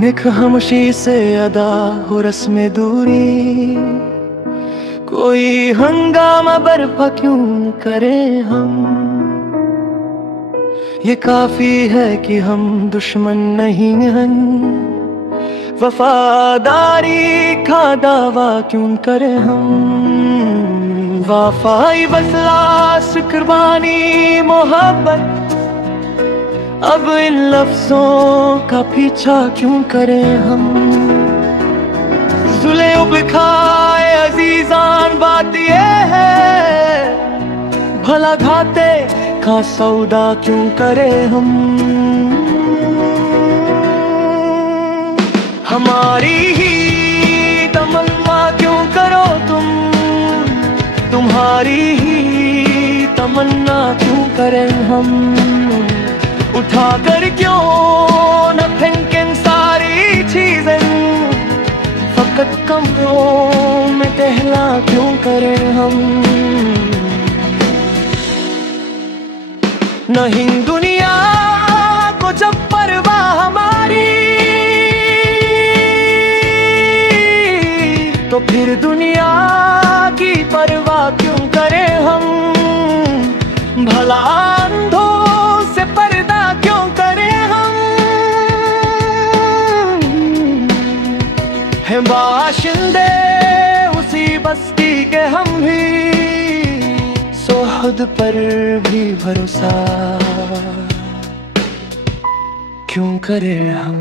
निक खामोशी से अदा हो रस्म दूरी, कोई हंगामा बर्पा क्यों करें हम। ये काफी है कि हम दुश्मन नहीं हैं, वफादारी का दावा क्यों करें हम। वफाई बसलास कुर्बानी मोहब्बत, अब इन लफ्जों का पीछा क्यों करें हम। जुले उब खाए अजीजान बात ये है, भला घाते का सौदा क्यों करें हम। हमारी ही तमन्ना क्यों करो तुम, तुम्हारी ही तमन्ना क्यों करें हम। उठा कर क्यों न फेंकें सारी चीजें, फकत कमरों में टहला क्यों करें हम। नहीं दुनिया को जब परवाह हमारी, तो फिर दुनिया की परवाह क्यों करें हम। भला अंधों से पर्दा क्यों करें हम। हैं बाशिंदे उसी बस्ती के हम भी, सो खुद पर भी भरोसा क्यों करें हम।